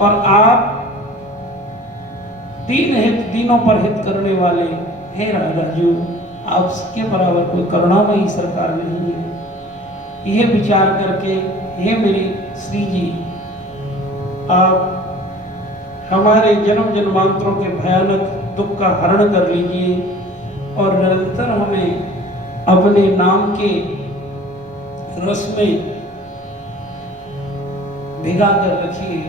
और आप दीनों पर हित करने वाले हे राधा जी, आपके बराबर कोई करुणामयी सरकार नहीं है। यह विचार करके हे मेरी श्री जी, आप हमारे जन्म जन्मांतरों के भयानक दुख का हरण कर लीजिए और निरंतर हमें अपने नाम के रस में भिगा कर रखिए।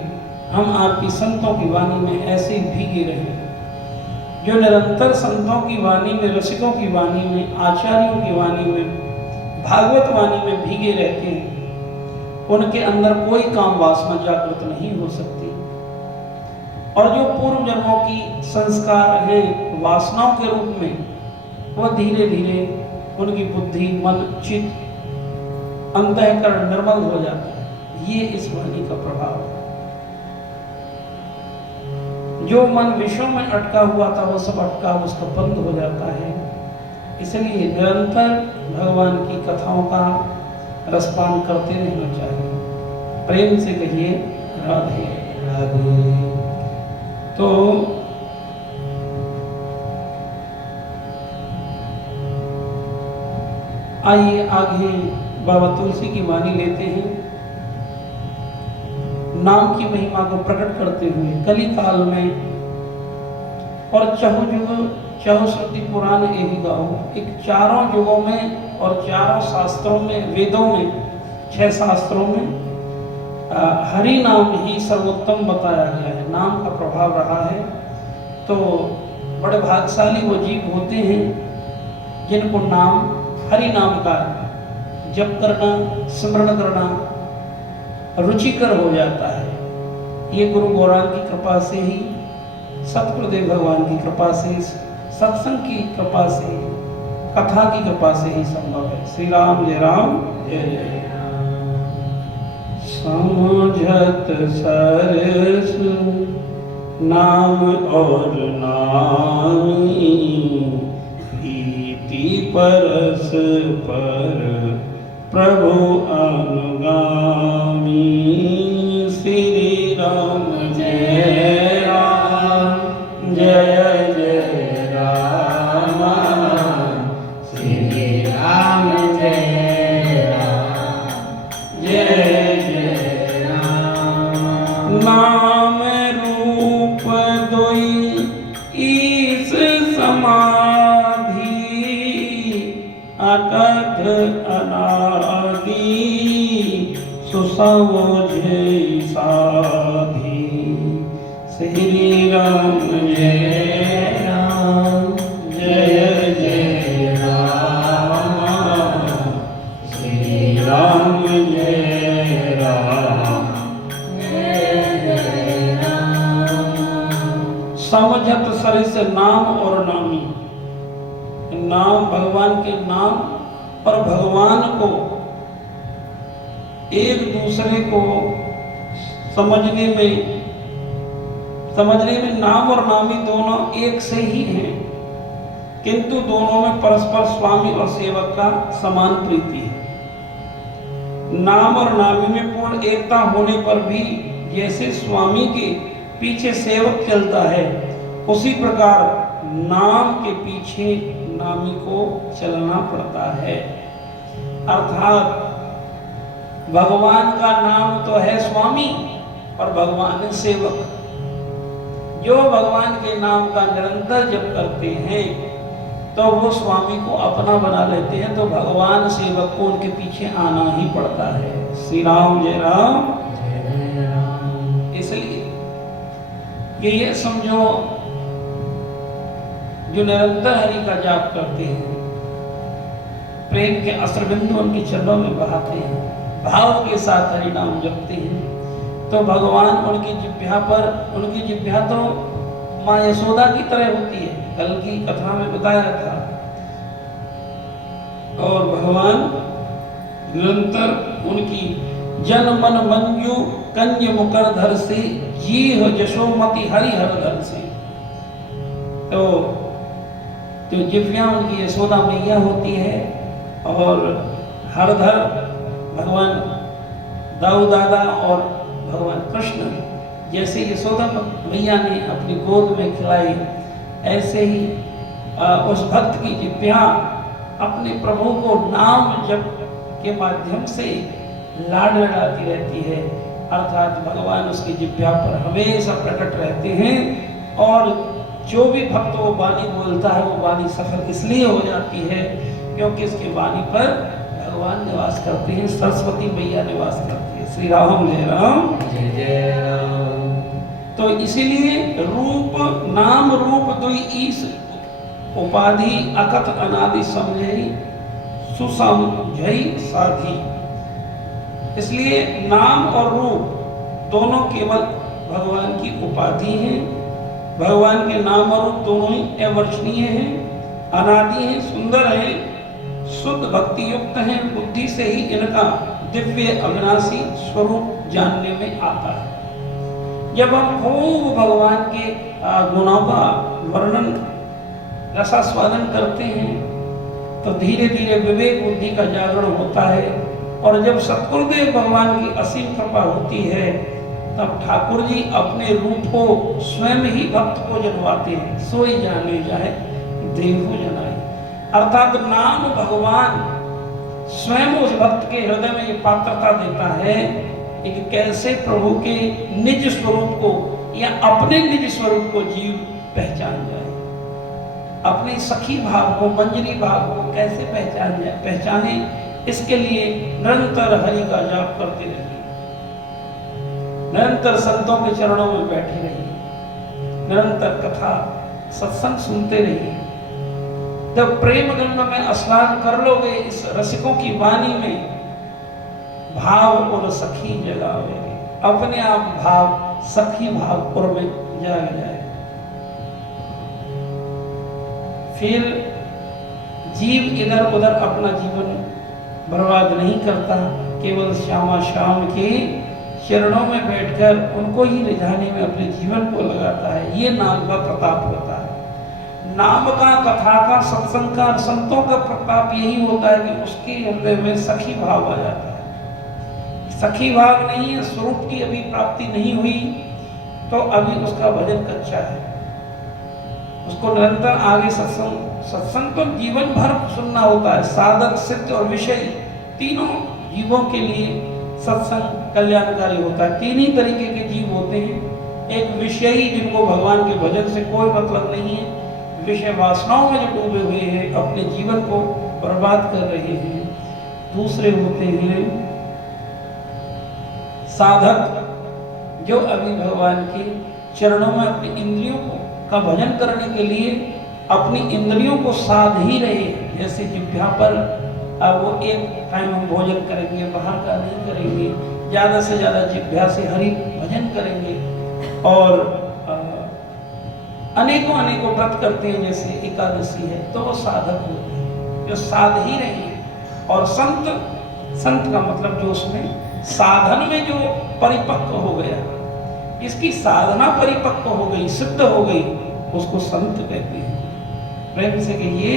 हम आपकी संतों की वाणी में ऐसे भीगे रहे, जो निरंतर संतों की वाणी में, रसिकों की वाणी में, आचार्यों की वाणी में, भागवत वाणी में भीगे रहते हैं, उनके अंदर कोई काम वासना जागृत नहीं हो सकती। और जो पूर्व जन्मों की संस्कार हैं वासनाओं के रूप में, वह धीरे धीरे उनकी बुद्धि, मन, चित्त, अंतःकरण निर्मल हो जाता है। ये इस वाणी का प्रभाव है। जो मन विषयों में अटका हुआ था, वो सब अटका उसका बंद हो जाता है। इसलिए निरंतर भगवान की कथाओं का रसपान करते रहना चाहिए। प्रेम से कहिए राधे राधे। तो आइए आगे बाबा तुलसी की वाणी लेते हैं। नाम की महिमा को प्रकट करते हुए कली काल में और चहु श्रुति पुराण एवं गाओ, एक चारों युगों में और चारों शास्त्रों में, वेदों में, 6 शास्त्रों में हरि नाम ही सर्वोत्तम बताया गया है। नाम का प्रभाव रहा है। तो बड़े भाग्यशाली वो जीव होते हैं जिनको नाम, हरि नाम का जप करना, स्मरण करना रुचिकर हो जाता है। ये गुरु गौरांग की कृपा से ही, सतगुरुदेव भगवान की कृपा से, सत्संग की कृपा से, कथा की कृपा से ही संभव है। श्री राम जय राम जय जय राम। समझत सरस नाम और नामी, प्रीति परस पर प्रभु अनुगामी। श्री राम जय राम जय जय राम। श्री राम जय राम जय जय राम। नाम रूप दोई ईस समाधि, अकथ अनादि सुसमझे साधि। श्री राम जय राम जय जय राम। श्री राम जय राम जय जय राम। समझत सरिस नाम और नामी। नाम, भगवान के नाम और भगवान को एक दूसरे को समझने में नाम और नामी दोनों एक से ही हैं, किंतु दोनों में परस्पर स्वामी और सेवक का समान प्रीति है। नाम और नामी में पूर्ण एकता होने पर भी जैसे स्वामी के पीछे सेवक चलता है, उसी प्रकार नाम के पीछे नामी को चलना पड़ता है। अर्थात भगवान का नाम तो है स्वामी और भगवान है सेवक। जो भगवान के नाम का निरंतर जप करते हैं तो वो स्वामी को अपना बना लेते हैं, तो भगवान सेवक को उनके पीछे आना ही पड़ता है। श्री राम जय राम जय राम। इसलिए ये समझो, जो निरंतर हरि का जाप करते हैं, प्रेम के अस्त्रबिंदु उनके चरणों में बहाते हैं, भाव के साथ हरि नाम जपते हैं, तो भगवान उनकी जिह्वा तो माँ यशोदा की तरह होती है, कल की कथा में बताया था। और भगवान निरंतर उनकी जन मन मंजू कन्य मुकरधर से, जीह जशोमति हरि हरधर से। तो जिह्वा उनकी यशोदा मैया होती है और हरधर भगवान दाऊ दादा और भगवान कृष्ण जैसे यशोदा मैया ने अपनी गोद में खिलाई, ऐसे ही उस भक्त की जिह्वा अपने प्रभु को नाम जप के माध्यम से लाड लड़ाती रहती है, अर्थात भगवान उसकी जिह्वा पर हमेशा प्रकट रहते हैं। और जो भी भक्त वो वाणी बोलता है, वो वाणी सफल इसलिए हो जाती है क्योंकि उसकी वाणी पर भगवान निवास करते हैं, सरस्वती मैया निवास करती है। श्री राम जय राम जय जय राम। तो इसीलिए रूप नाम रूप दुई ईश उपाधि अकथ अनादि समझई सुसमझई साधी। इसलिए नाम और रूप दोनों केवल भगवान की उपाधि हैं। भगवान के नाम और रूप दोनों ही अवर्चनीय हैं, अनादि हैं, सुंदर हैं, शुद्ध भक्ति युक्त हैं। बुद्धि से ही इनका दिव्य अविनाशी स्वरूप जानने में आता है। जब हम खूब भगवान के गुणों का वर्णन रसास्वादन करते हैं तो धीरे धीरे विवेक बुद्धि का जागरण होता है। और जब सतगुरुदेव भगवान की असीम कृपा होती है तब ठाकुर जी अपने रूप को स्वयं ही भक्त को जनवाते हैं। सोई जाने जाए देहु जनाए, अर्थात नाम भगवान स्वयं उस भक्त के हृदय में ये पात्रता देता है कि कैसे प्रभु के निज स्वरूप को या अपने निज स्वरूप को जीव पहचान जाए, अपने सखी भाव को, मंजरी भाव को कैसे पहचान जाए, पहचाने। इसके लिए निरंतर हरि का जाप करते रहिए, निरंतर संतों के चरणों में बैठे रहिए, निरंतर कथा सत्संग सुनते रहिए। जब प्रेम गंगा में स्नान कर लोगे इस रसिकों की वाणी में, भाव और सखी जगावे, अपने आप भाव सखी भाव पुर में जाग जाए। फिर जीव इधर उधर अपना जीवन बर्बाद नहीं करता, केवल श्यामा श्याम के चरणों में बैठकर उनको ही रिझाने में अपने जीवन को लगाता है। ये नाम का प्रताप होता है। नाम का, कथा का, सत्संग का, संतों का प्रताप यही होता है कि उसके हृदय में सखी भाव आ जाता है। सखी भाव नहीं है, स्वरूप की अभी प्राप्ति नहीं हुई तो अभी उसका भजन कच्चा है। उसको निरंतर आगे सत्संग तो जीवन भर सुनना होता है। साधक, सिद्ध और विषय तीनों जीवों के लिए सत्संग कल्याणकारी होता है। तीन ही तरीके के जीव होते हैं। एक विषयी, जिनको भगवान के भजन से कोई मतलब नहीं है, विषय वासनाओं में जो डूबे हुए हैं, अपने जीवन को बर्बाद कर रहे हैं। दूसरे होते हैं साधक, जो अभी भगवान के चरणों में अपनी इंद्रियों का भजन करने के लिए अपनी इंद्रियों को साध ही रहे हैं। जैसे जिह्वा पर अब वो एक टाइम हम भोजन करेंगे, बाहर का नहीं करेंगे, ज़्यादा से ज़्यादा जिह्वा से हरि भजन करेंगे। और अनेकों अनेकों व्रत करते हैं, जैसे एकादशी है, तो वो साधक होते हैं जो साध ही रहे हैं। और संत का मतलब जो उसमें साधन में जो परिपक्व हो गया, इसकी साधना परिपक्व हो गई, सिद्ध हो गई, उसको संत कहते हैं। प्रेम से कहिए।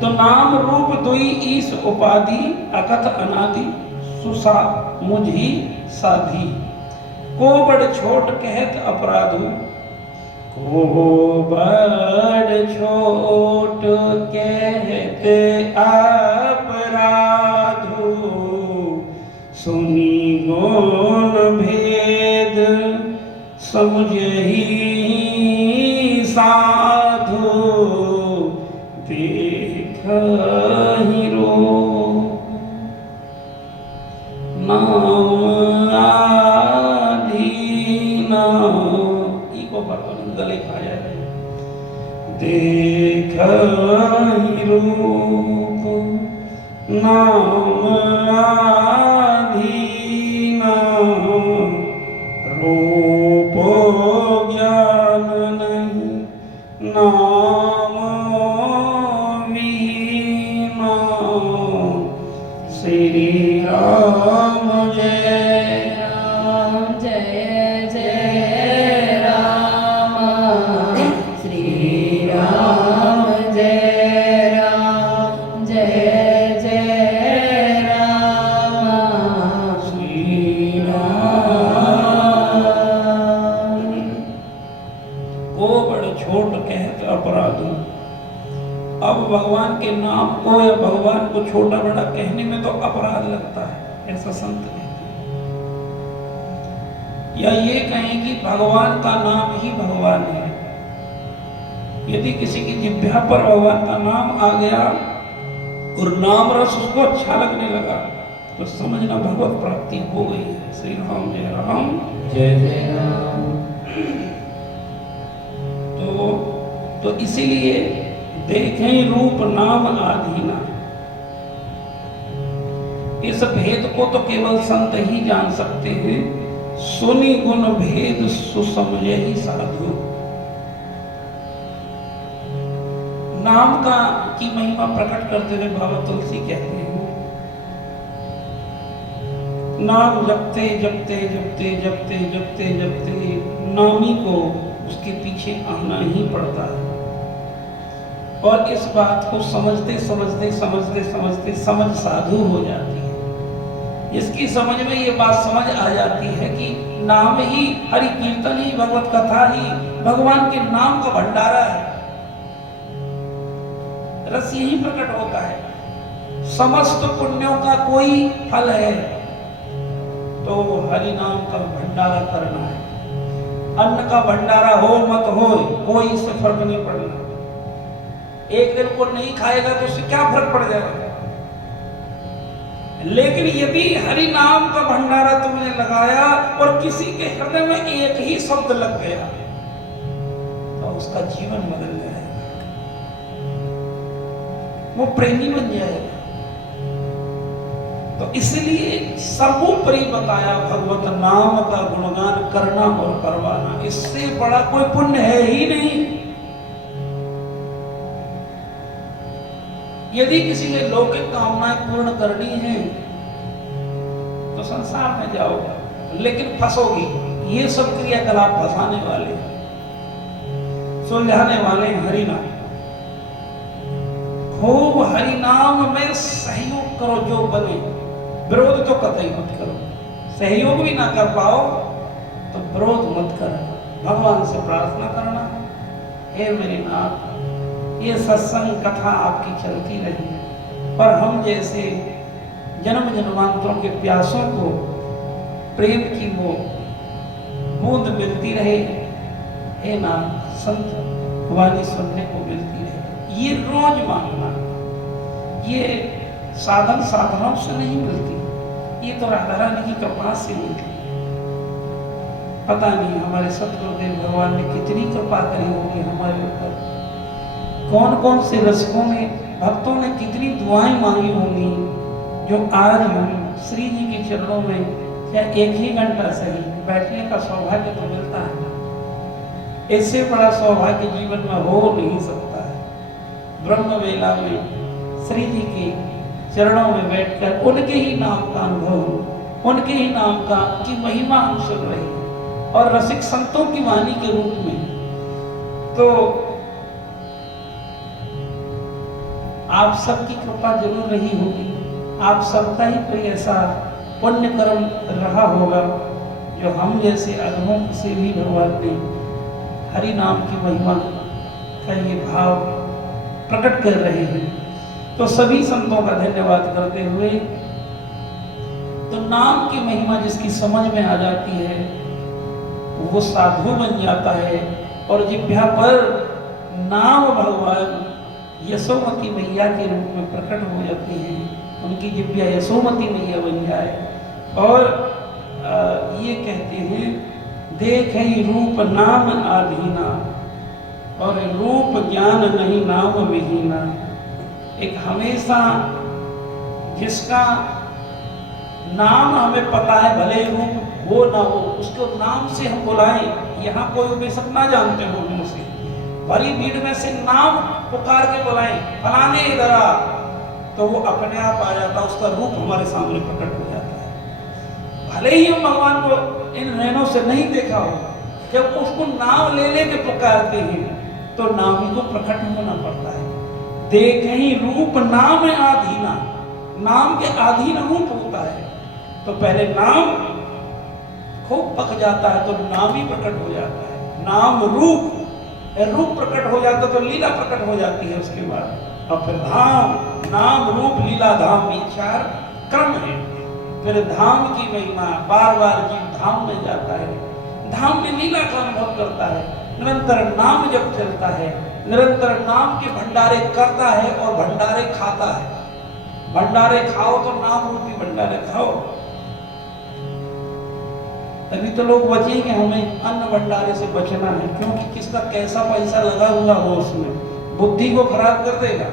तो नाम रूप दुई ईश उपाधि अकथ अनादि सुसा मुझी साधी। को बड़ छोट कहत अपराधु, को बड़ छोट कहते अपराधु। सुनी गुण भेद समुझहि साधु, देखहि रूप नाम आधीना। इको बर्तन गले खा जाए। देखहि रूप नाम आधीना, रूप ज्ञान नहीं नाम वीना। श्री राम जय राम जय जय राम। श्री राम जय राम जय जय राम। भगवान के नाम को या भगवान को छोटा बड़ा कहने में तो अपराध लगता है, ऐसा संत कहते हैं। या ये कहें कि भगवान का नाम ही भगवान है। यदि किसी की जिह्वा पर भगवान का नाम आ गया और नाम रस उसको अच्छा लगने लगा तो समझना भगवत प्राप्ति हो गई है। श्री राम जय राम जय जय राम। तो इसीलिए देखें रूप नाम आधीना, इस भेद को तो केवल संत ही जान सकते हैं। सुनि गुण भेद सुसमझे ही साधु। नाम की महिमा प्रकट करते हुए बाबा तुलसी कहते हैं, नाम जपते जपते जपते जपते जपते जपते नामी को उसके पीछे आना ही पड़ता है। और इस बात को समझते समझते समझते समझते समझ साधु हो जाती है। इसकी समझ में ये बात समझ आ जाती है कि नाम ही, हरि कीर्तन ही, भगवत कथा ही भगवान के नाम का भंडारा है। रस यही प्रकट होता है। समस्त पुण्यों का कोई फल है तो हरि नाम का भंडारा करना है। अन्न का भंडारा हो मत हो कोई इससे फर्क नहीं पड़ना। एक दिन को नहीं खाएगा तो उससे क्या फर्क पड़ जाएगा। लेकिन यदि हरि नाम का भंडारा तुमने लगाया और किसी के हृदय में एक ही शब्द लग गया तो उसका जीवन बदल जाएगा, वो प्रेमी बन जाएगा। तो इसलिए सर्वोपरि बताया भगवत नाम का गुणगान करना और करवाना। इससे बड़ा कोई पुण्य है ही नहीं। यदि किसी ने लौकिक कामनाएं पूर्ण करनी है तो संसार में जाओगे लेकिन फंसोगी। ये सब क्रियाकलाप फंसाने वाले, सुलझाने वाले हरिनाम। खूब हरिनाम में सहयोग करो जो बने, विरोध तो कतई मत करो। सहयोग भी ना कर पाओ तो विरोध मत करो। भगवान से प्रार्थना करना, हे मेरे नाथ ये सत्संग कथा आपकी चलती रही और हम जैसे जन्म जन्मांतरों के प्यासों को प्रेम की वो बूंद मिलती रहे। हे नाथ संत वाणी सुनने को मिलती रहे। ये रोज मांगना, ये साधन साधनों से नहीं मिलती, ये तो राधा रानी की कृपा से मिलती है। पता नहीं हमारे सतगुरुदेव भगवान ने कितनी कृपा करी होगी हमारे ऊपर। कौन कौन से रसिकों ने, भक्तों ने कितनी दुआएं मांगी होंगी जो आज हम श्री जी के चरणों में या एक ही घंटा सही बैठने का सौभाग्य तो मिलता है। इससे बड़ा सौभाग्य जीवन में हो नहीं सकता है। ब्रह्म वेला में श्री जी के चरणों में बैठकर उनके ही नाम का अनुभव, उनके ही नाम का की महिमा हम सुन रहे हैं और रसिक संतों की वाणी के रूप में। तो आप सबकी कृपा जरूर रही होगी। आप सबका ही कोई ऐसा पुण्य कर्म रहा होगा जो हम जैसे अधमों से भी भगवान ने हरि नाम की महिमा का ये भाव प्रकट कर रहे हैं। तो सभी संतों का धन्यवाद करते हुए, तो नाम की महिमा जिसकी समझ में आ जाती है वो साधु बन जाता है। और जिह्वा पर नाम भगवान यशोमती मैया के रूप में प्रकट हो जाती हैं। उनकी जिह्वा यशोमती मैया बन जाए। और ये कहते हैं देखें रूप नाम आधीना और रूप ज्ञान नहीं नाम विहीना। एक हमेशा जिसका नाम हमें पता है, भले रूप हो ना हो, उसको नाम से हम बुलाएं। यहाँ कोई बेशक ना जानते हो मुझसे, भरी भीड़ में से नाम पुकार के बुलाएं, फलाने इधर आ, तो वो अपने आप आ जाता, उसका रूप हमारे सामने प्रकट हो जाता है। भले ही हम भगवान को इन नैनों से नहीं देखा हो, जब उसको नाम ले लेके पुकारते हैं तो नाम ही को प्रकट होना पड़ता है। देखें रूप नाम आधीना, नाम के अधीन रूप होता है। तो पहले नाम खूब पक जाता है तो नाम ही प्रकट हो जाता है। नाम रूप, रूप प्रकट हो जाता तो लीला प्रकट हो जाती है उसके बाद। और फिर धाम, नाम रूप लीला धाम, ये चार क्रम है। फिर धाम की महिमा, बार बार जीव धाम में जाता है, धाम में लीला का अनुभव करता है, निरंतर नाम जब चलता है, निरंतर नाम के भंडारे करता है और भंडारे खाता है। भंडारे खाओ तो नाम रूपी भंडारे खाओ, तभी तो लोग बचेंगे। हमें अन्न भंडारे से बचना है, क्योंकि किसका कैसा पैसा लगा हुआ हो उसमें बुद्धि को खराब कर देगा।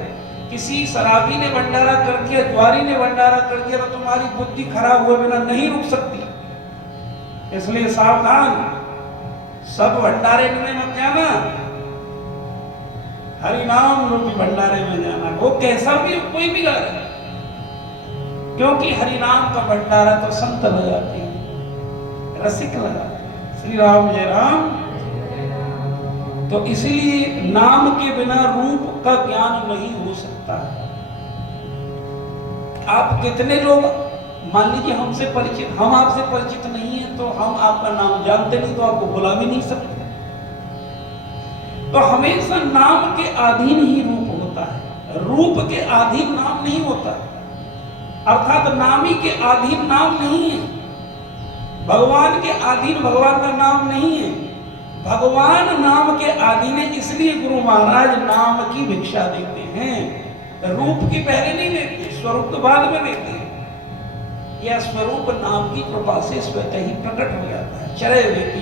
किसी शराबी ने भंडारा कर दिया, ज्वारी ने भंडारा कर दिया, तो तुम्हारी बुद्धि खराब हुए बिना नहीं रुक सकती। इसलिए सावधान, सब भंडारे में मत जाना, हरि नाम रूपी भंडारे में जाना। वो कैसा भी कोई भी गा रहा, क्योंकि हरि नाम का भंडारा तो संत लगाते हैं, रसिक लगाते हैं। श्री राम जय राम। तो इसलिए नाम के बिना रूप का ज्ञान नहीं हो सकता। आप कितने लोग, मान लीजिए हमसे परिचित, हम आपसे परिचित नहीं है, तो हम आपका नाम जानते नहीं, तो आपको बुला भी नहीं सकते। तो हमेशा नाम के अधीन ही रूप होता है, रूप के अधीन नाम नहीं होता। अर्थात नामी के अधीन नाम नहीं है, भगवान के अधीन भगवान का नाम नहीं है। भगवान नाम के अधीन है, इसलिए गुरु महाराज नाम की भिक्षा देते हैं। रूप की पहले नहीं देते, स्वरूप तो बाद में देते हैं। यह स्वरूप नाम की कृपा से स्वतः ही प्रकट हो जाता है। चरय वेति,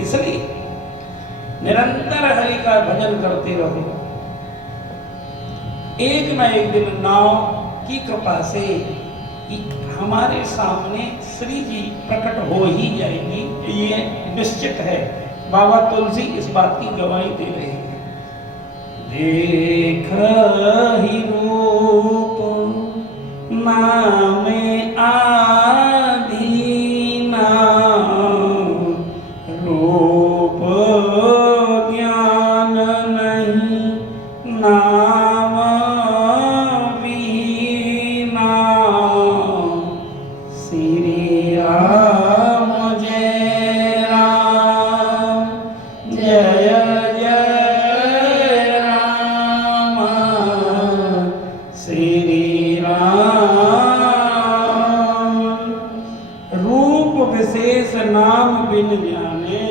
इसलिए निरंतर हरि का भजन करते रहो। एक न एक दिन नाम की कृपा से हमारे सामने श्री जी प्रकट हो ही जाएगी, ये निश्चित है। बाबा तुलसी इस बात की गवाही दे रहे हैं। देख ही रूप नाम आधीना, रूप ज्ञान नहीं नाम विहीना। श्री राम जय राम, जय जय राम, श्री राम। रूप विशेष नाम बिन जाने,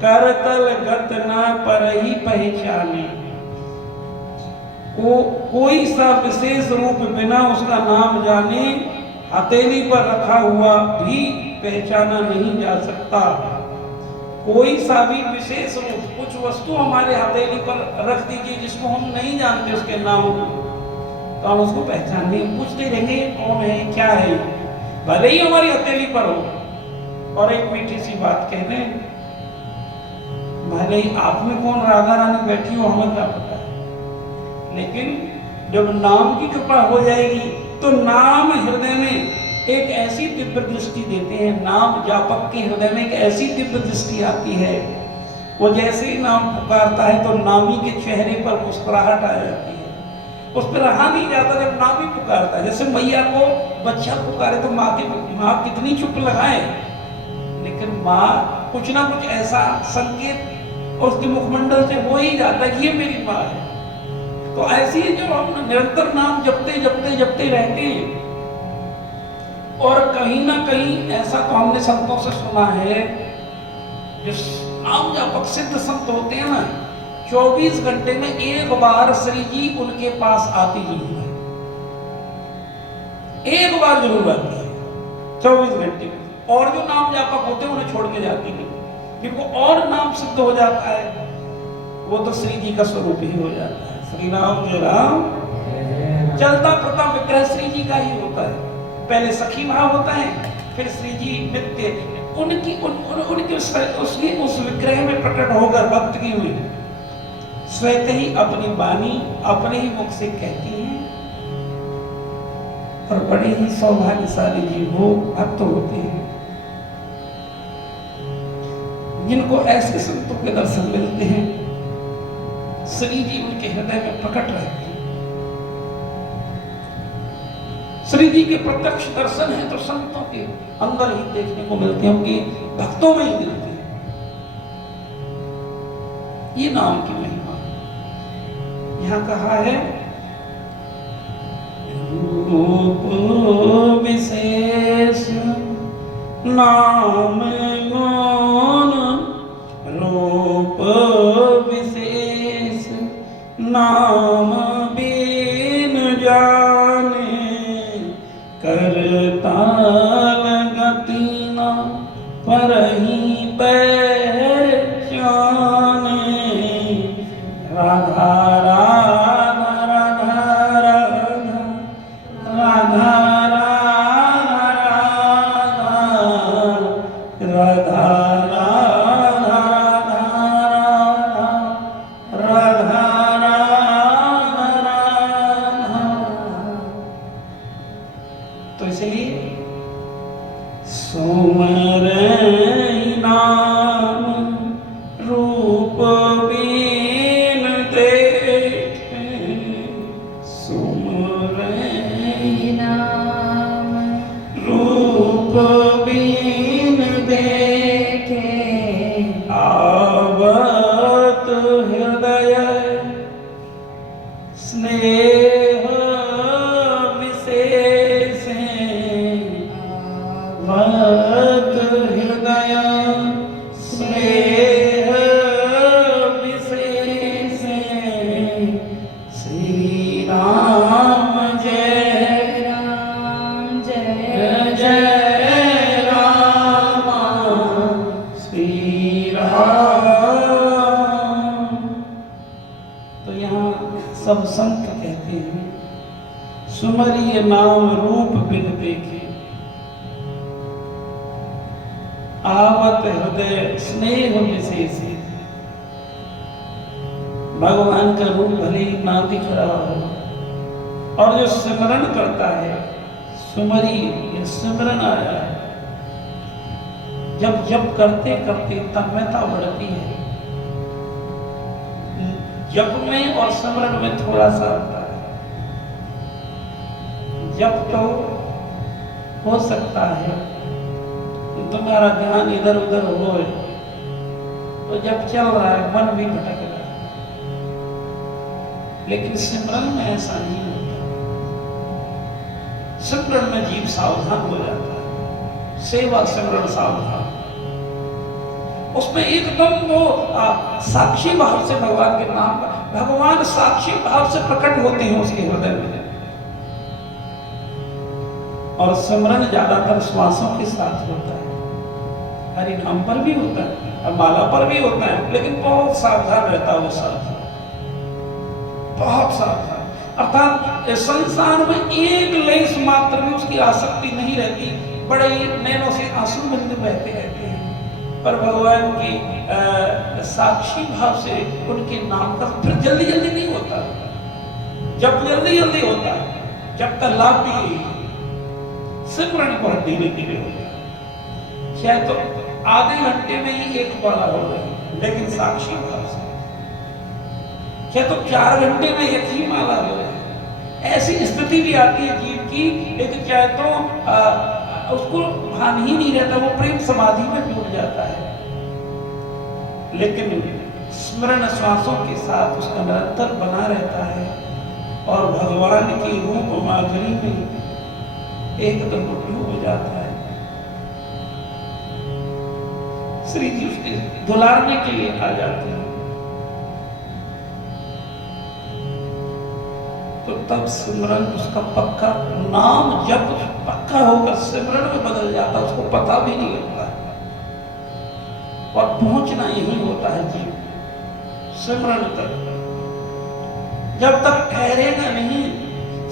करतल गत ना परहि पहचाने। कोई सा विशेष रूप बिना उसका नाम जाने, हथेली पर रखा हुआ भी पहचाना नहीं जा सकता। कोई सा भी विशेष रूप, कुछ वस्तु हमारे हथेली पर रख दीजिए जिसको हम नहीं जानते उसके नाम को, तो हम उसको पहचानने पूछते रहेंगे कौन है, क्या है, भले ही हमारी हथेली पर हो। और एक मीठी सी बात कह दें, भले ही आप में कौन राधा रानी बैठी हो हमें क्या पता है, लेकिन जब नाम की कृपा हो जाएगी तो नाम हृदय में एक ऐसी दिव्य दृष्टि देते हैं। नाम जापक के हृदय में एक ऐसी दिव्य दृष्टि आती है, वो जैसे ही नाम पुकारता है तो नामी के चेहरे पर मुस्कुराहट आ जाती है। उस पर रहा नहीं जाता जब नामी पुकारता है। जैसे मैया को बच्चा पुकारे तो माँ कितनी चुप लगाए, लेकिन माँ कुछ ना कुछ ऐसा संकेत उसके मुखमंडल से हो ही जाता है कि ये मेरी माँ है। तो ऐसे ही जब हम निरंतर नाम जपते रहते हैं, और कहीं ना कहीं ऐसा तो हमने संतों से सुना है, जो नाम जापक सिद्ध संत होते हैं ना, 24 घंटे में एक बार श्री जी उनके पास आती जरूर है, एक बार जरूर आती है 24 घंटे में। और जो नाम जापक होते हैं उन्हें छोड़ के जाती नहीं, जिनको और नाम सिद्ध हो जाता है वो तो श्री जी का स्वरूप ही हो जाता है। श्री राम जय राम। चलता फिरता विग्रह श्री जी का ही होता है। पहले सखी भाव होता है, फिर श्री जी नित्य उनकी उस विग्रह में प्रकट होकर भक्त की हुई स्वतः ही अपनी वाणी अपने ही मुख से कहती है। और बड़े ही सौभाग्यशाली जीव वो भक्त होते हैं जिनको ऐसे संतों के दर्शन मिलते हैं, श्री जी उनके हृदय में प्रकट रहते हैं। श्री जी के प्रत्यक्ष दर्शन है तो संतों के अंदर ही देखने को मिलते हैं, उनके भक्तों में ही मिलते हैं। ये नाम की महिमा। यहां कहा है रूप विशेष नाम गुण, रूप विशेष नाम बिन जाने, करता गति न परहि पहचाने। राधा राधा राधा राधा राधा राधा राधा राधा। तो इसलिए सुमरहि नाम रूप बिन देखे, सुमरहि नाम रूप बिन देखे, आवत हृदय स्नेह विशेष, आवत हृदय स्नेह विशेष। श्री राम जय राम जय जय जय राम, श्री राम। तो यहाँ सब संत कहते हैं सुमरिय नाम रूप बिन देखे, आवत हृदय स्नेह विशेष। भगवान का रूप भले ही ना दिख रहा हो, और जो सिमरन करता है, सुमरी ये सिमरन आया है, जब जब करते करते तन्मयता बढ़ती है। जप में और सिमरन में थोड़ा सा अंतर है। जप तो हो सकता है तुम्हारा ध्यान इधर उधर हो, तो जब चल रहा है मन भी भटक रहा है, लेकिन सिमरन में ऐसा नहीं होता। सिमरन में जीव सावधान हो जाता है, सेवा सिमरन सावधान, उसमें एकदम वो साक्षी भाव से भगवान के नाम का, भगवान साक्षी भाव से प्रकट होते हैं उसके हृदय में। और सिमरन ज्यादातर श्वासों के साथ होता है, हरि नाम पर भी होता है और माला पर भी होता है, लेकिन बहुत सावधान रहता है वो साथ, बहुत सावधान। अर्थात संसार में एक लेस मात्र में उसकी आसक्ति नहीं रहती, बड़े नैनों से आंसू बंद बहते रहते हैं, पर भगवान की साक्षी भाव से उनके नाम का फिर जल्दी जल्दी नहीं होता, जब जल्दी जल्दी होता है, जब तक लाभ भी सिमरन बहुत धीरे धीरे होता है। शायद तो आधे घंटे में ही एक माला हो रही, लेकिन साक्षी भाव से शायद तो 4 घंटे में एक ही माला हो रही। ऐसी स्थिति भी आती है जीव की, लेकिन चाहे तो उसको भान ही नहीं रहता, वो प्रेम समाधि में डूब जाता है। लेकिन स्मरण श्वासों के साथ उसका निरंतर बना रहता है, और भगवान की रूप माधुरी में एकदम डूब जाता है। श्री जी उसके दुलारने के लिए आ जाते हैं, तो तब सिमरन उसका पक्का, नाम जब पक्का होकर सिमरन में बदल जाता है, उसको पता भी नहीं लगता है। और पहुंचना यही होता है जीव सिमरन तक। जब तक ठहरेगा नहीं,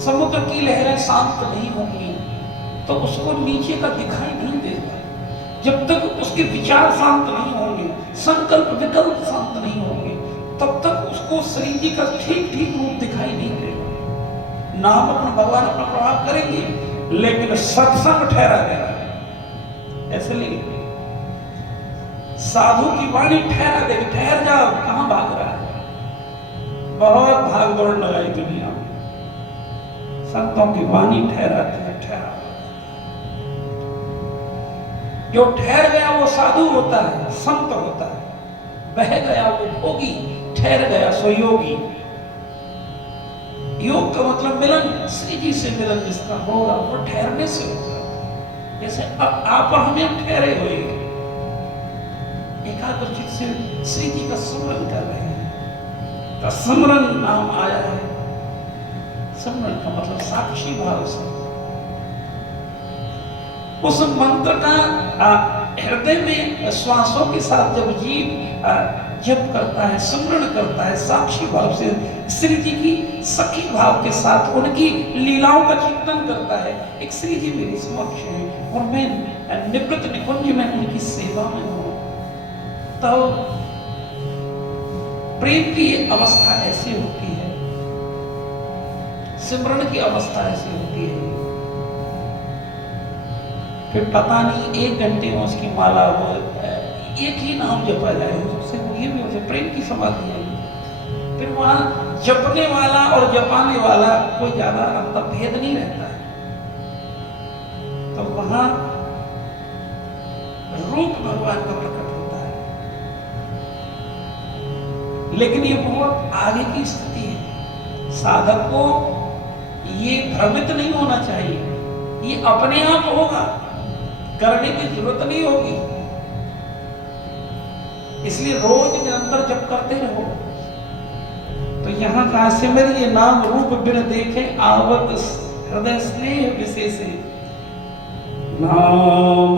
समुद्र की लहरें शांत नहीं होंगी, तो उसको नीचे का दिखाई नहीं देगा। जब तक उसके विचार शांत नहीं होंगे, संकल्प विकल्प शांत नहीं होंगे, तब तक उसको श्री जी का ठीक ठीक रूप दिखाई नहीं देगा। नाम अपना भगवान अपना प्रभाव करेंगे, लेकिन सत्संग ठहरा गया। इसलिए साधु की वाणी ठहरा देगी, ठहर जाओ, कहां भाग रहा है। बहुत भाग दौड़ लगाई दुनिया में, संतों की वाणी ठहराती है, ठहरा। जो ठहर गया वो साधु होता है, संत होता है। बह गया वो भोगी, ठहर गया सो योगी। योग का मतलब मिलन, श्री जी से मिलन जिसका होगा वो ठहरने से होगा। जैसे अब आप हमें ठहरे हुए एकाग्रचित से श्री जी का स्मरण कर रहे हैं, तो स्मरण नाम आया है। स्मरण का मतलब साक्षी भाव से उस मंत्र का हृदय में श्वासों के साथ जब जीव जप करता है, स्मरण करता है साक्षी भाव से, श्री जी की सखी भाव के साथ उनकी लीलाओं का चिंतन करता है। एक श्री जी मेरे समक्ष है और मैं निवृत्त निकुंज में उनकी सेवा में हूं, तो प्रेम की अवस्था ऐसी होती है, सिमरन की अवस्था ऐसी होती है। फिर पता नहीं 1 घंटे में उसकी माला हो, एक ही नाम जपा जाए, उससे ये भी उसे प्रेम की समाधि है। फिर वहां जपने वाला और जपाने वाला कोई ज्यादा अंतर भेद नहीं रहता है, तो वहां रूप भगवान का प्रकट होता है। लेकिन ये बहुत आगे की स्थिति है, साधक को ये भ्रमित नहीं होना चाहिए, ये अपने आप होगा, करने की जरूरत नहीं होगी। इसलिए रोज निरंतर जप करते रहो। तो यहां कहा सिमरिए नाम रूप बिन देखे आवत हृदय स्नेह विशेष। नाम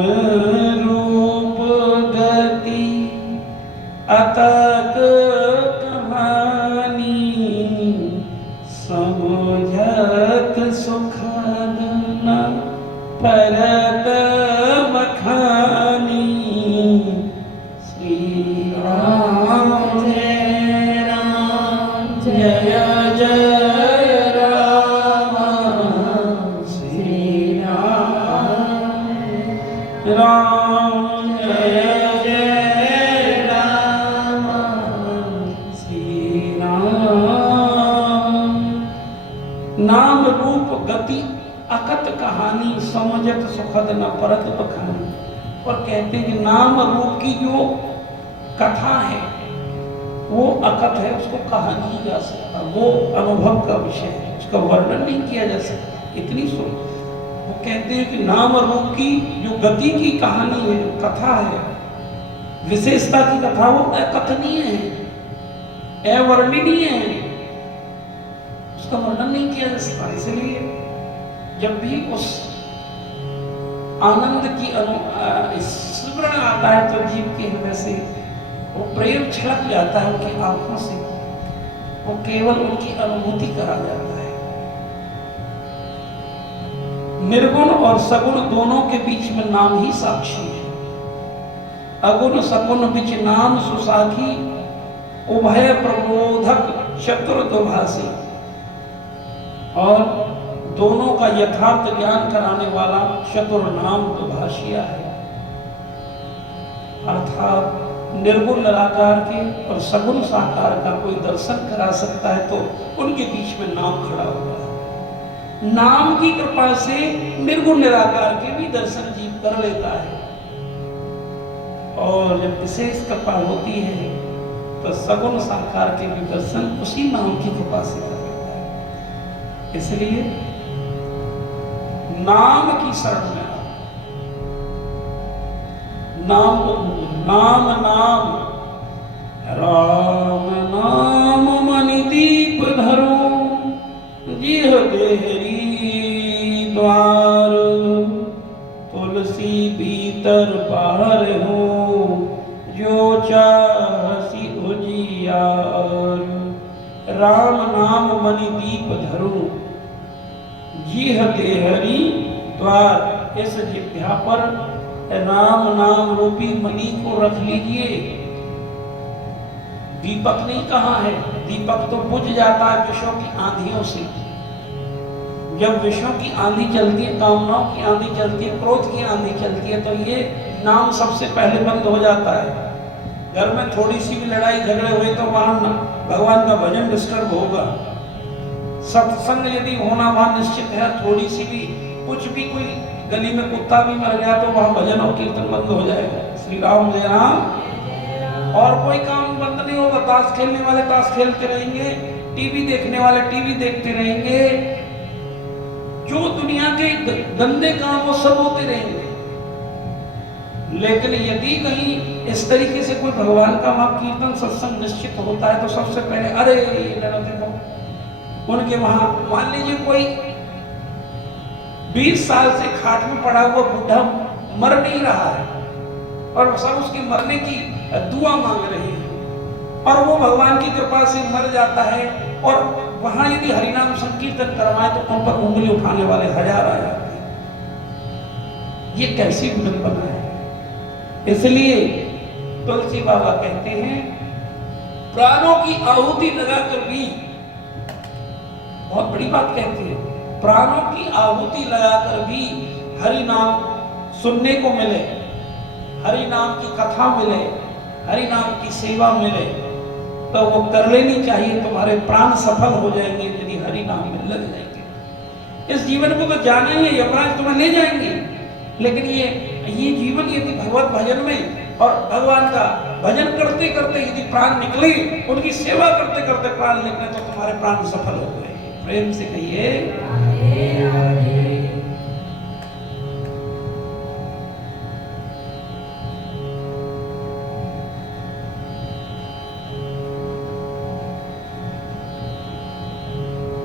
रूप गति अतक कहानी समझत सुखद न परत बखानी। श्री राम जय राम जय जय राम, श्री राम राम जय जय राम, श्री राम। नाम रूप गति अकत कहानी समझत सुखद न परत बखानी। और कहते हैं कि नाम रूप की जो कथा है वो अकथ है, उसको कहा नहीं जा सकता, वो अनुभव का विषय है, उसका वर्णन नहीं किया जा सकता। इतनी सुन, वो कहते हैं कि नाम रूप की जो गति की कहानी है, जो कथा है, विशेषता की कथा, वो अकथनीय है, अवर्णनीय है, उसका वर्णन नहीं किया जा सकता। इसलिए जब भी उस आनंद की स्मरण आता है तो जीव के हृदय से वो प्रेम छलक जाता है, उनकी आंखों से वो केवल उनकी अनुभूति करा जाता है। निर्गुण और सगुण दोनों के बीच में नाम ही साक्षी है। अगुण सगुण बिच नाम सुसाखी, उभय प्रबोधक चतुर्दुभासी। और दोनों का यथार्थ ज्ञान कराने वाला चतुर नाम दुभाषिया है। अर्थात निर्गुण निराकार के और सगुण साकार का कोई दर्शन करा सकता है तो उनके बीच में नाम खड़ा हुआ है। नाम की कृपा से निर्गुण निराकार के भी दर्शन जीव कर लेता है, और जब विशेष कृपा होती है तो सगुण साकार के भी दर्शन उसी नाम की कृपा से कर लेता है। इसलिए नाम की शरण में आओ, नाम नाम नाम राम नाम मणि दीप धरो, जिह देहरी द्वार तुलसी भीतर बाहर हो, जो चाहसी उजियार। राम नाम मणि दीप धरो, जिह देहरी द्वार। इस जिह्वा पर राम नाम रूपी मणि को रख लीजिए। दीपक नहीं कहा है, दीपक तो बुझ जाता है विषयों की आंधियों से। जब विषयों की आंधी चलती है, कामनाओं की आंधी चलती है, क्रोध की आंधी चलती है, तो ये नाम सबसे पहले बंद हो जाता है। घर में थोड़ी सी भी लड़ाई झगड़े हुए तो वहां भगवान का भजन डिस्टर्ब होगा। सत्संग यदि होना वहां निश्चित है, थोड़ी सी भी कुछ भी कोई गली में कुत्ता भी मर गया तो वहां भजन और कीर्तन बंद हो जाएगा। श्री राम जय राम। और कोई काम बंद नहीं होगा, ताश खेलने वाले ताश खेलते रहेंगे, टीवी देखने वाले टीवी देखते रहेंगे, जो दुनिया के गंदे काम वो सब होते रहेंगे। लेकिन यदि कहीं इस तरीके से कोई भगवान का वहां कीर्तन सत्संग निश्चित होता है तो सबसे पहले अरे देखो उनके वहां मान लीजिए कोई 20 साल से खाट में पड़ा हुआ बुढ़ा मर नहीं रहा है और सब उसके मरने की दुआ मांग रहे हैं और वो भगवान की कृपा से मर जाता है, और वहां यदि हरिनाम संकीर्तन करवाए तो उन पर उंगली उठाने वाले 1000 आ जाते हैं। ये कैसी विडंबना है। इसलिए तुलसी बाबा कहते हैं प्राणों की आहुति लगाकर भी, बहुत बड़ी बात कहते हैं, प्राणों की आहुति लगाकर भी हरि नाम सुनने को मिले, हरि नाम की कथा मिले, हरि नाम की सेवा मिले तो वो कर लेनी चाहिए। तुम्हारे प्राण सफल हो जाएंगे यदि हरि नाम में लग जाएंगे। इस जीवन को तो जाना ही है, यमराज तुम्हें ले जाएंगे, लेकिन ये जीवन यदि भगवत भजन में और भगवान का भजन करते करते यदि प्राण निकले, उनकी सेवा करते करते प्राण निकले तो तुम्हारे प्राण सफल हो गए। प्रेम से कहिए हरे हरे।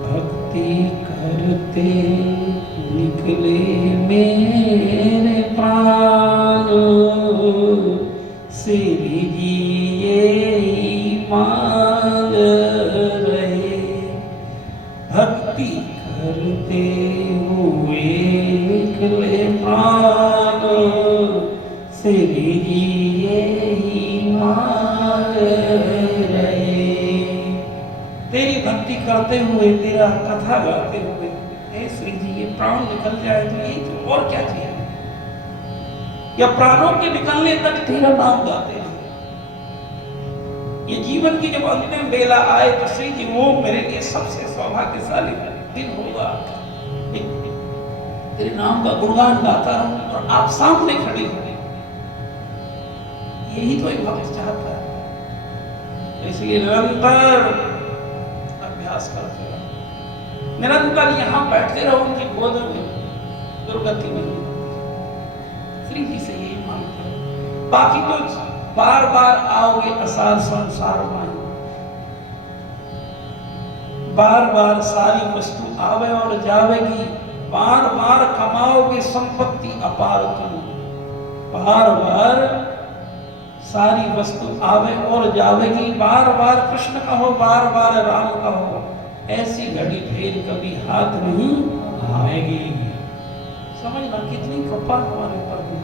भक्ति करते निकले मेरे प्राण, श्री जी यही मांग रहे। भक्ति करते हुए निकले प्राण, श्री जी यही मांग रहे। तेरी भक्ति करते हुए, तेरा कथा गाते हुए, हे श्री जी ये प्राण निकल जाए तो ये और क्या चाहिए, या प्राणों के निकलने तक तेरा नाम गाते हैं। ये जीवन की जब अंतिम बेला आए तो श्री जी वो मेरे लिए सबसे सौभाग्यशाली दिन होगा, तेरे नाम का गुणगान गाता हूं और आप सामने खड़े हो। यही तो एक भक्त चाहता है। इसलिए निरंतर अभ्यास करते रहो, निरंतर यहाँ बैठते रहो उनकी गोद में, दुर्गति नहीं। श्री जी से यही मांगते हो। बाकी तो बार बार आओगे असार संसार में, बार बार सारी वस्तु आवे और जावेगी, बार बार कमाओगे संपत्ति अपार तुम, बार बार सारी वस्तु आवे और जावेगी, बार बार कृष्ण कहो, बार बार राम कहो, ऐसी घड़ी फिर कभी हाथ नहीं आएगी। समझना कितनी कृपा हमारे ऊपर हुई।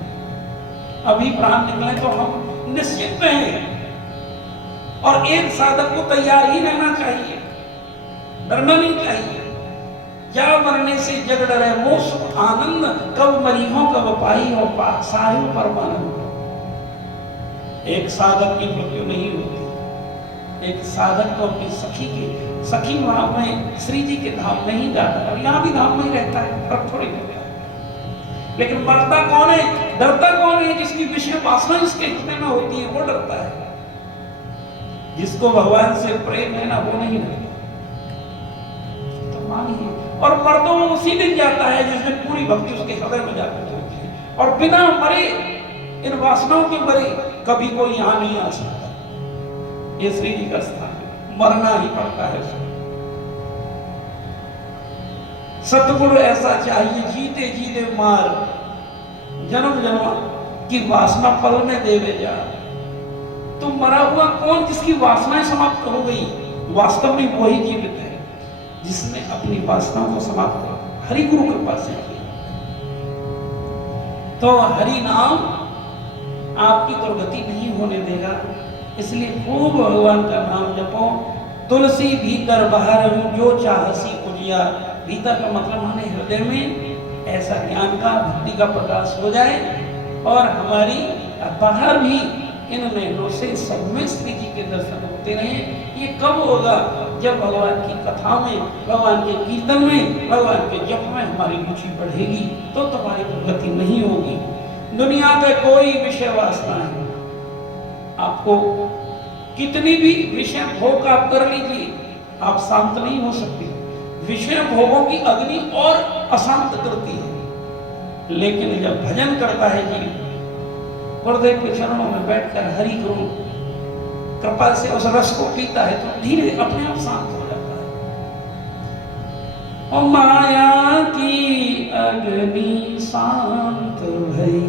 अभी प्राण निकले तो हम निश्चित हैं, और एक साधक को तैयार ही रहना चाहिए, डरना नहीं चाहिए। जा मरने से जग डरे मोक्ष आनंद, कब मरी हो कब पाई हो साहिब परमानंद। एक साधक की मृत्यु नहीं होती, एक साधक तो अपनी सखी वहां में श्री जी के धाम में ही जाता है, यहाँ भी धाम में ही रहता है, फर्क थोड़ी होता है। लेकिन मरता कौन है, डरता कौन है? जिसकी विषय वासना जिसके हृदय में होती है वो डरता है। जिसको भगवान से प्रेम है ना वो नहीं डरता। तो मानिए, और मर्दों में उसी दिन जाता है जिस दिन पूरी भक्ति उसके हृदय में जाकर होती है, और बिना मरे, इन वासनाओं के मरे कभी कोई यहां नहीं आ सकता। ये श्री जी का स्थान है, मरना ही पड़ता है। सतगुरु ऐसा चाहिए, जीते जीते मार, जन्म जन्म की वासना पल में देवे जा। तो मरा हुआ कौन जिसकी वासनाएं समाप्त हो गई? वास्तव में वही जीवित है जिसने अपनी वासनाओं को समाप्त किया, हरि गुरु कृपा से किया। तो हरि नाम आपकी दुर्गति नहीं होने देगा। इसलिए खूब भगवान का नाम जपो। तुलसी भीतर बाहर जो चाहसी उजिया, भीतर का मतलब माने हृदय में ऐसा ज्ञान का, भक्ति का प्रकाश हो जाए, और हमारी बाहर भी इन नयनों से सब में श्री जी के दर्शन होते रहे। ये कब होगा? जब भगवान की कथा में, भगवान के कीर्तन में, भगवान के जप में हमारी रुचि बढ़ेगी, तो तुम्हारी दुर्गति नहीं होगी। दुनिया का कोई विषय वासना है, आपको कितनी भी विषय भोग आप कर लीजिए, आप शांत नहीं हो सकते। विषय भोगों की अग्नि और अशांत करती है। लेकिन जब भजन करता है जीव, गुरुदेव के चरणों में बैठकर हरि गुरु कृपा से उस रस को पीता है तो धीरे अपने आप शांत हो जाता है। और माया की अग्नि शांत भई,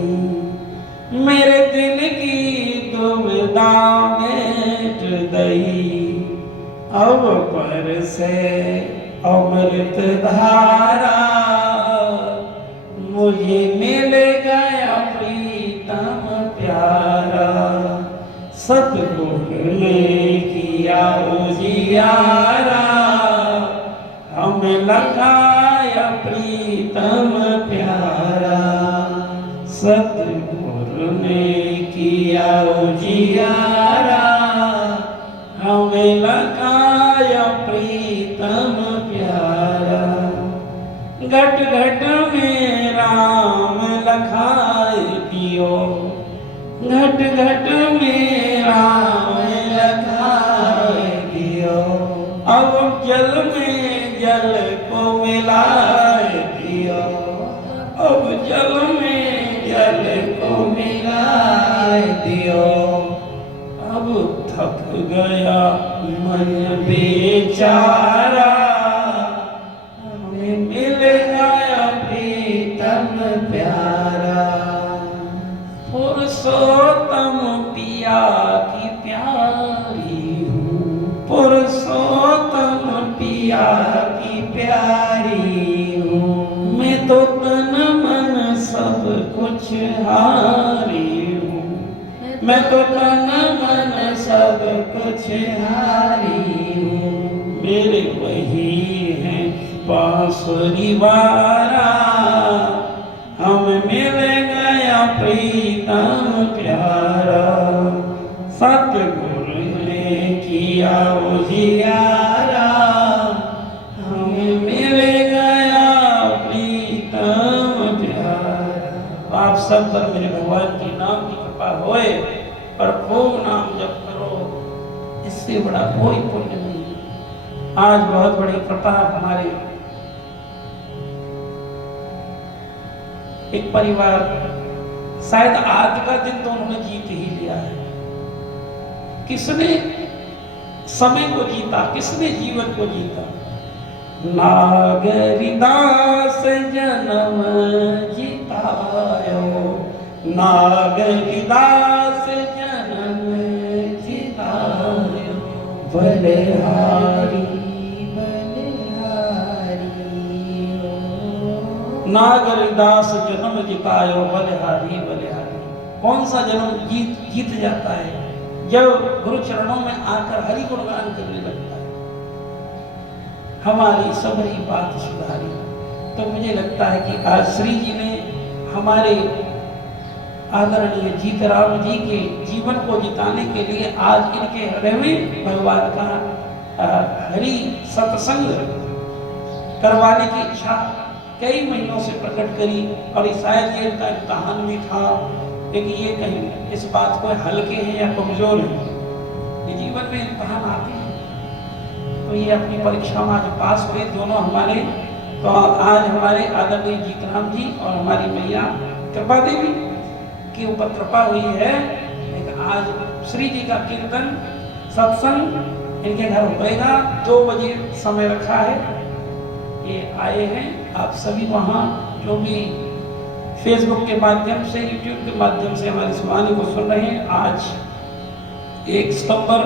मेरे दिल की दुविधा मिट गई। अब पर से अमृत धारा, मुझे मिल गया प्रीतम प्यारा। सतगुरु ने किया उजियारा, हमें लगाया प्रीतम प्यारा। सतगुरु ने किया उजियारा, हमें लगाया प्रीतम प्यारा। घट घट में राम लखाए पियो, घट घट में राम लखाए पियो। अब जल में जल को मिलाए पियो, अब जल में जल को मिलाए दियो। अब थक गया मन बेचारा, हमें मिल गया प्रीतम प्यारा। पुरुषोत्तम पिया की प्यारी हूँ, पुरुषोत्तम पिया की प्यारी हूँ। मैं तो तन मन सब कुछ हारी हूँ, मैं तो तन मन सब कुछ हारी हूँ। मेरे वही हैं बांसुरी वारा, हम मिल गया प्रीतम प्यारा। सतगुरु ने किया उजियारा, हमें मिल गया प्रीतम प्यारा। आप सब पर मेरे भगवान की नाम की कृपा होए और खूब नाम जप करो, इससे बड़ा कोई पुण्य नहीं। आज बहुत बड़ी कृपा हमारे एक परिवार, शायद आज का दिन तो उन्होंने जीत ही लिया है। किसने समय को जीता, किसने जीवन को जीता? नागरिदास जन्म जितायो, नागरिदास जन्म जितायो। बलिहारी नागरिदास जन्म जितायो, बलिहारी बलिहारी। कौन सा जन्म जीत जाता है? जब गुरु चरणों में आकर हरि गुणगान करने लगता है, हमारी सबरी बात सुधारी। तो मुझे लगता है कि आज श्री जी ने हमारे आदरणीय जीतराम जी के जीवन को जिताने के लिए आज इनके हृदय में भगवान का हरि सत्संग करवाने की इच्छा कई महीनों से प्रकट करी। और शायद ये इनका इम्तहान भी था, लेकिन ये कहीं इस बात को हल्के हैं या कमजोर हैं। ये जीवन में इम्तहान आते हैं, तो ये अपनी परीक्षा में आज पास हुए दोनों हमारे। तो आज हमारे आदरणीय जीतराम जी और हमारी मैया कृपा देवी के ऊपर कृपा हुई है। लेकिन आज श्री जी का कीर्तन सत्संग इनके घर होएगा, 2 बजे समय रखा है। ये आए हैं, आप सभी वहाँ जो भी फेसबुक के माध्यम से, यूट्यूब के माध्यम से हमारी इस वाणी को सुन रहे हैं। आज 1 सितंबर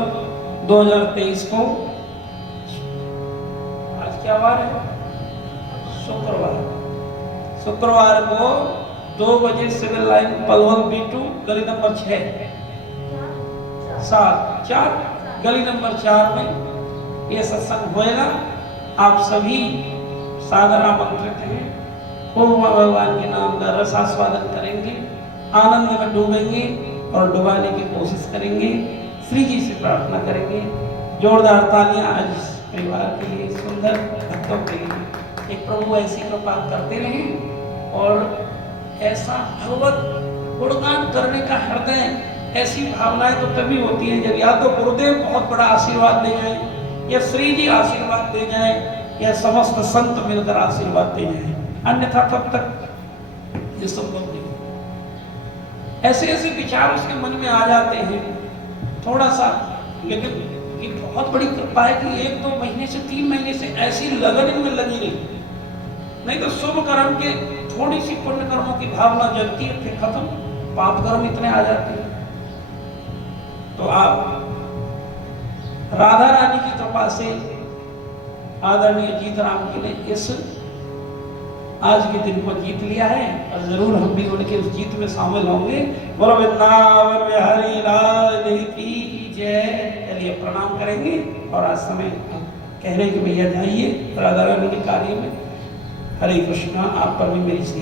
2023 को, आज क्या वार है? शुक्रवार। शुक्रवार को 2 बजे सिविल लाइन पलवल B2 गली नंबर 4 गली नंबर 4 में ये सत्संग होएगा। आप सभी सादर आमंत्रित हैं। खूब भगवान के नाम का रस आस्वादन करेंगे, आनंद में डूबेंगे और डुबाने की कोशिश करेंगे। श्री जी से प्रार्थना करेंगे। जोरदार तालियां आज इस परिवार के लिए, सुंदर भक्तों के लिए। एक प्रभु ऐसी कृपा करते रहें और ऐसा भगवत गुणगान करने का हृदय, ऐसी भावनाएं तो तभी होती हैं जब या तो गुरुदेव बहुत बड़ा आशीर्वाद दे जाए, या श्री जी आशीर्वाद दे जाए या समस्त संत मिलकर आशीर्वाद दे जाए, अन्यथा तब तक ये संभव नहीं। ऐसे ऐसे विचार उसके मन में आ जाते हैं थोड़ा सा, लेकिन ये बहुत बड़ी कृपा है कि 1-2 महीने से 3 महीने से ऐसी लगन इनमें लगी नहीं तो शुभ कर्म के थोड़ी सी पुण्य कर्मों की भावना जगती है, फिर खत्म, पाप कर्म इतने आ जाते हैं। तो आप राधा रानी की कृपा से आदरणीय जीतराम जी ने इस आज के दिन को जीत लिया है और जरूर हम भी उनके उस जीत में शामिल होंगे। बोलो वृंदावन बिहारी लाल की जय। चलिए प्रणाम करेंगे और आज समय कह रहे हैं कि भैया जाइए राधा रानी के कार्य में। हरे कृष्णा। आप पर भी मेरी श्री